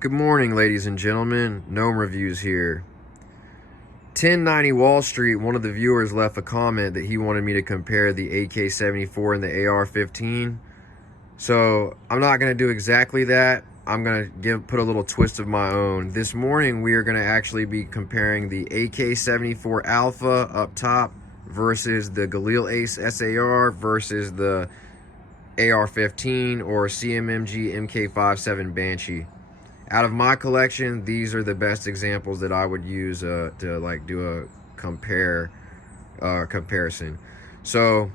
Good morning, ladies and gentlemen. Gnome Reviews here. 1090 Wall Street, one of the viewers left a comment that he wanted me to compare the AK74 and the AR-15. So I'm not going to do exactly that. I'm going to put a little twist of my own. This morning we are going to actually be comparing the AK74 ALPHA up top versus the Galil ACE SAR versus the AR-15 or CMMG MK57 Banshee. Out of my collection, these are the best examples that I would use to like do a comparison. So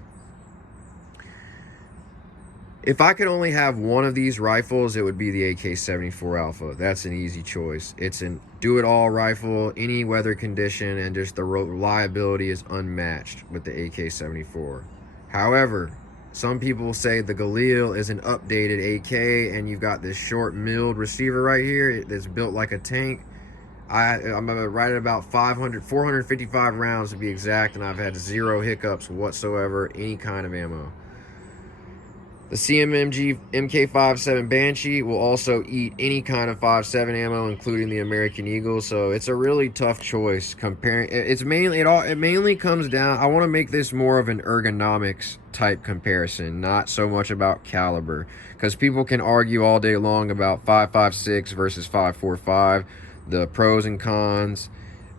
if I could only have one of these rifles, it would be the AK74 ALPHA. That's an easy choice. It's an do-it-all rifle, any weather condition, and just the reliability is unmatched with the AK74. However, some people say the Galil is an updated AK, and you've got this short milled receiver right here that's built like a tank. I'm right at about 455 rounds to be exact, and I've had zero hiccups whatsoever, any kind of ammo. The CMMG MK57 Banshee will also eat any kind of 5.7 ammo, including the American Eagle. So it's a really tough choice. Comparing, it mainly comes down. I want to make this more of an ergonomics type comparison, not so much about caliber, because people can argue all day long about 5.56 versus 5.45, the pros and cons.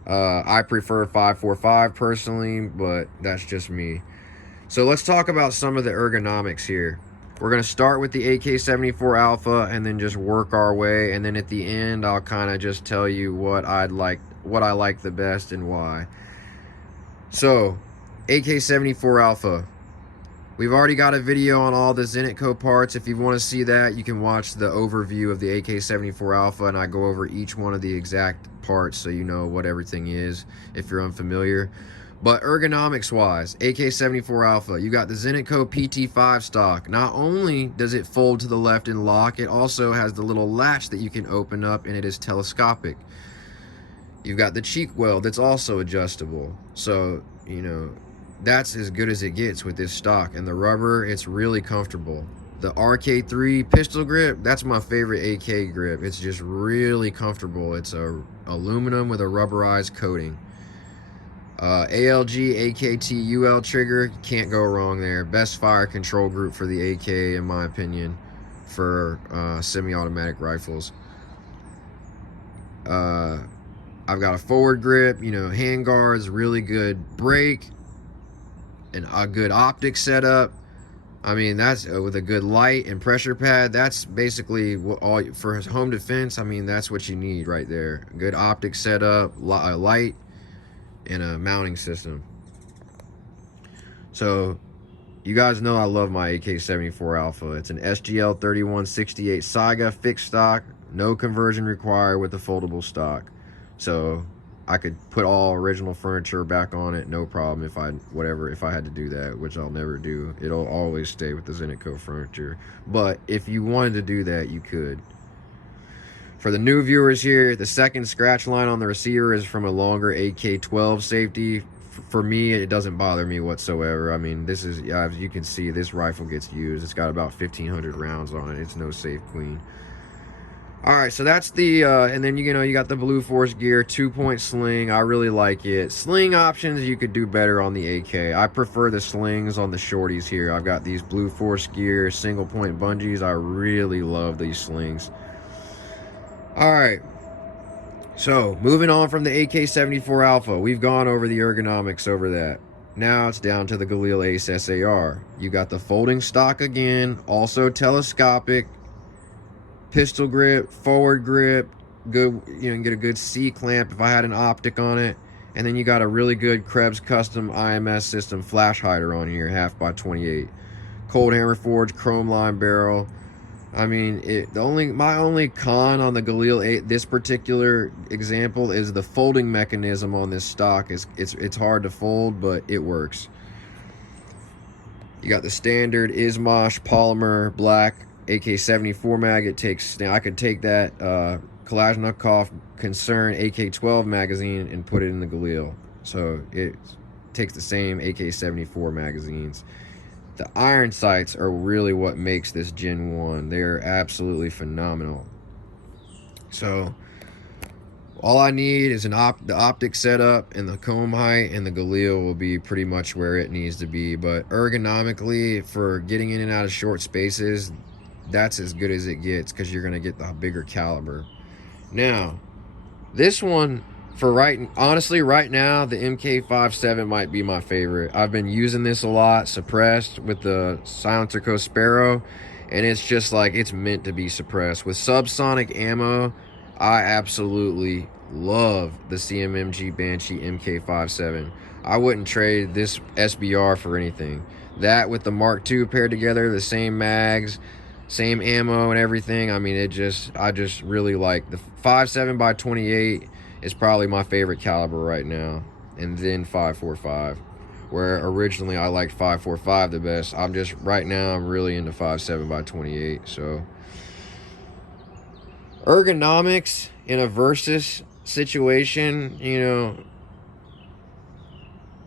I prefer 5.45 personally, but that's just me. So let's talk about some of the ergonomics here. We're going to start with the AK74 ALPHA and then just work our way, and then at the end I'll kind of just tell you what I like the best and why. So, AK74 ALPHA. We've already got a video on all the Zenitco parts. If you want to see that, you can watch the overview of the AK74 ALPHA, and I go over each one of the exact parts so you know what everything is if you're unfamiliar. But ergonomics wise, AK74 ALPHA, you got the Zenitco PT5 stock. Not only does it fold to the left and lock, it also has the little latch that you can open up, and it is telescopic. You've got the cheek weld that's also adjustable. So, you know, that's as good as it gets with this stock. And the rubber, it's really comfortable. The RK3 pistol grip, that's my favorite AK grip. It's just really comfortable. It's a aluminum with a rubberized coating. ALG AKT trigger, can't go wrong there. Best fire control group for the AK in my opinion for semi-automatic rifles. I've got a forward grip, you know, hand guards, really good brake, and a good optic setup. I mean, that's with a good light and pressure pad. That's basically what all for home defense. I mean, that's what you need right there. Good optic setup, light, and a mounting system. So you guys know I love my AK74 ALPHA. It's an SGL 3168 Saiga fixed stock, no conversion required with the foldable stock. So I could put all original furniture back on it, no problem. If I had to do that, which I'll never do. It'll always stay with the Zenitco furniture. But if you wanted to do that, you could. For the new viewers here, the second scratch line on the receiver is from a longer AK-12 safety. For me, it doesn't bother me whatsoever. I mean, this is, as you can see, this rifle gets used. It's got about 1,500 rounds on it. It's no safe queen. Alright, so that's the, and then you know, you got the Blue Force gear, 2-point sling. I really like it. Sling options, you could do better on the AK. I prefer the slings on the shorties here. I've got these Blue Force gear, single point bungees. I really love these slings. Alright, so moving on from the AK74 ALPHA, we've gone over the ergonomics over that. Now it's down to the Galil ACE SAR. You got the folding stock again, also telescopic, pistol grip, forward grip, good, you know, get a good C clamp if I had an optic on it, and then you got a really good Krebs custom IMS system flash hider on here, 1/2x28, cold hammer forged chrome line barrel. I mean, my only con on the Galil 8, this particular example, is the folding mechanism on this stock. It's hard to fold, but it works. You got the standard Ismosh polymer black AK-74 mag. It takes, now I could take that Kalashnikov Concern AK-12 magazine and put it in the Galil. So it takes the same AK-74 magazines. The iron sights are really what makes this Gen 1. They're absolutely phenomenal. So all I need is the optic setup, and the comb height, and the Galil will be pretty much where it needs to be. But ergonomically, for getting in and out of short spaces, that's as good as it gets, because you're going to get the bigger caliber. Now, this one, honestly, right now, the MK57 might be my favorite. I've been using this a lot, suppressed with the Silencer Co. Sparrow, and it's just like, it's meant to be suppressed. With subsonic ammo, I absolutely love the CMMG Banshee MK57. I wouldn't trade this SBR for anything. That with the Mark II paired together, the same mags, same ammo and everything. I mean, I just really like the 5.7x28 is probably my favorite caliber right now, and then 5.45, where originally I liked 5.45 the best. Right now I'm really into 5.7x28. So ergonomics in a versus situation, you know,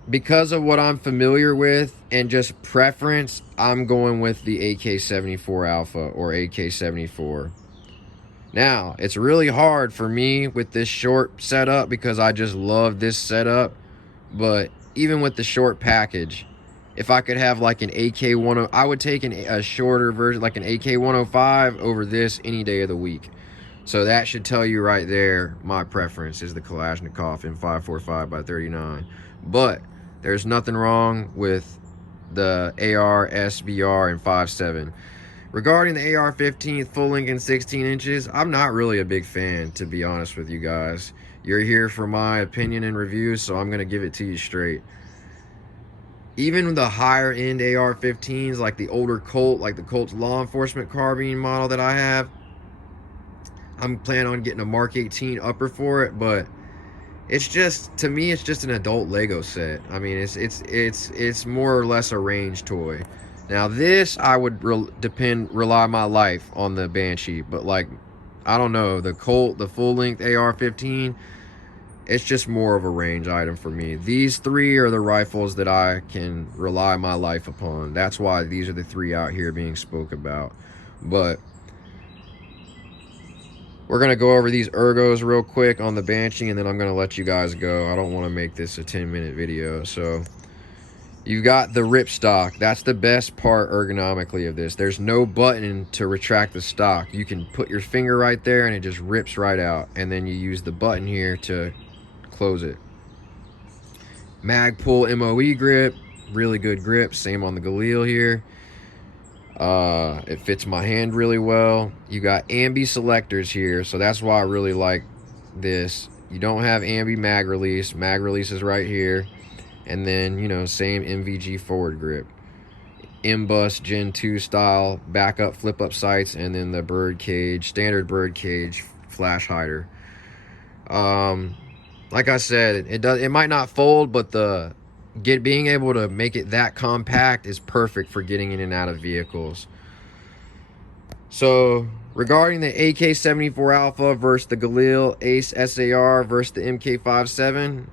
because of what I'm familiar with and just preference, I'm going with the AK74 Alpha or AK74. Now, it's really hard for me with this short setup because I just love this setup. But even with the short package, if I could have like an AK-10, I would take a shorter version, like an AK-105 over this any day of the week. So that should tell you right there, my preference is the Kalashnikov in 5.45x39. But there's nothing wrong with the AR SBR in 5.7. Regarding the AR-15 full length and 16 inches, I'm not really a big fan, to be honest with you guys. You're here for my opinion and reviews, so I'm going to give it to you straight. Even the higher end AR-15s, like the older Colt, like the Colt's law enforcement carbine model that I have, I'm planning on getting a Mark 18 upper for it, but it's just, to me, it's just an adult Lego set. I mean, it's more or less a range toy. Now this, I would rely my life on the Banshee, but like, I don't know, the Colt, the full length AR-15, it's just more of a range item for me. These three are the rifles that I can rely my life upon. That's why these are the three out here being spoke about. But we're going to go over these ergos real quick on the Banshee, and then I'm going to let you guys go. I don't want to make this a 10-minute video. So you've got the ripstock. That's the best part ergonomically of this. There's no button to retract the stock. You can put your finger right there and it just rips right out. And then you use the button here to close it. Magpul MOE grip. Really good grip. Same on the Galil here. It fits my hand really well. You got ambi selectors here, so that's why I really like this. You don't have ambi mag release. Mag release is right here. And then, you know, same MVG forward grip. M-Bus Gen 2 style backup flip up sights, and then the bird cage, standard bird cage flash hider. Like I said, it might not fold, but being able to make it that compact is perfect for getting in and out of vehicles. So regarding the AK74 Alpha versus the Galil ACE SAR versus the MK57,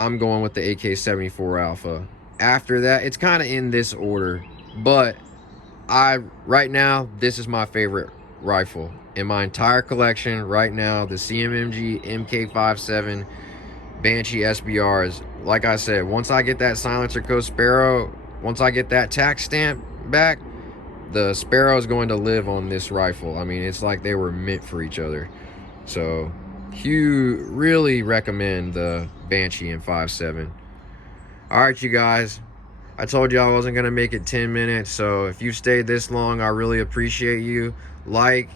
I'm going with the AK74 Alpha. After that, it's kind of in this order, but right now, this is my favorite rifle in my entire collection right now. The CMMG MK57 Banshee SBR is, like I said, once I get that Silencer Co. Sparrow, once I get that tax stamp back, the Sparrow is going to live on this rifle. I mean, it's like they were meant for each other. So really recommend the Banshee in 5.7. All right, you guys, I told you I wasn't gonna make it 10 minutes, so if you stayed this long, I really appreciate you. Like,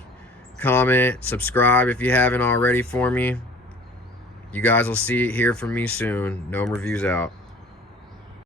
comment, subscribe if you haven't already for me. You guys will hear from me soon. Gnome Reviews out.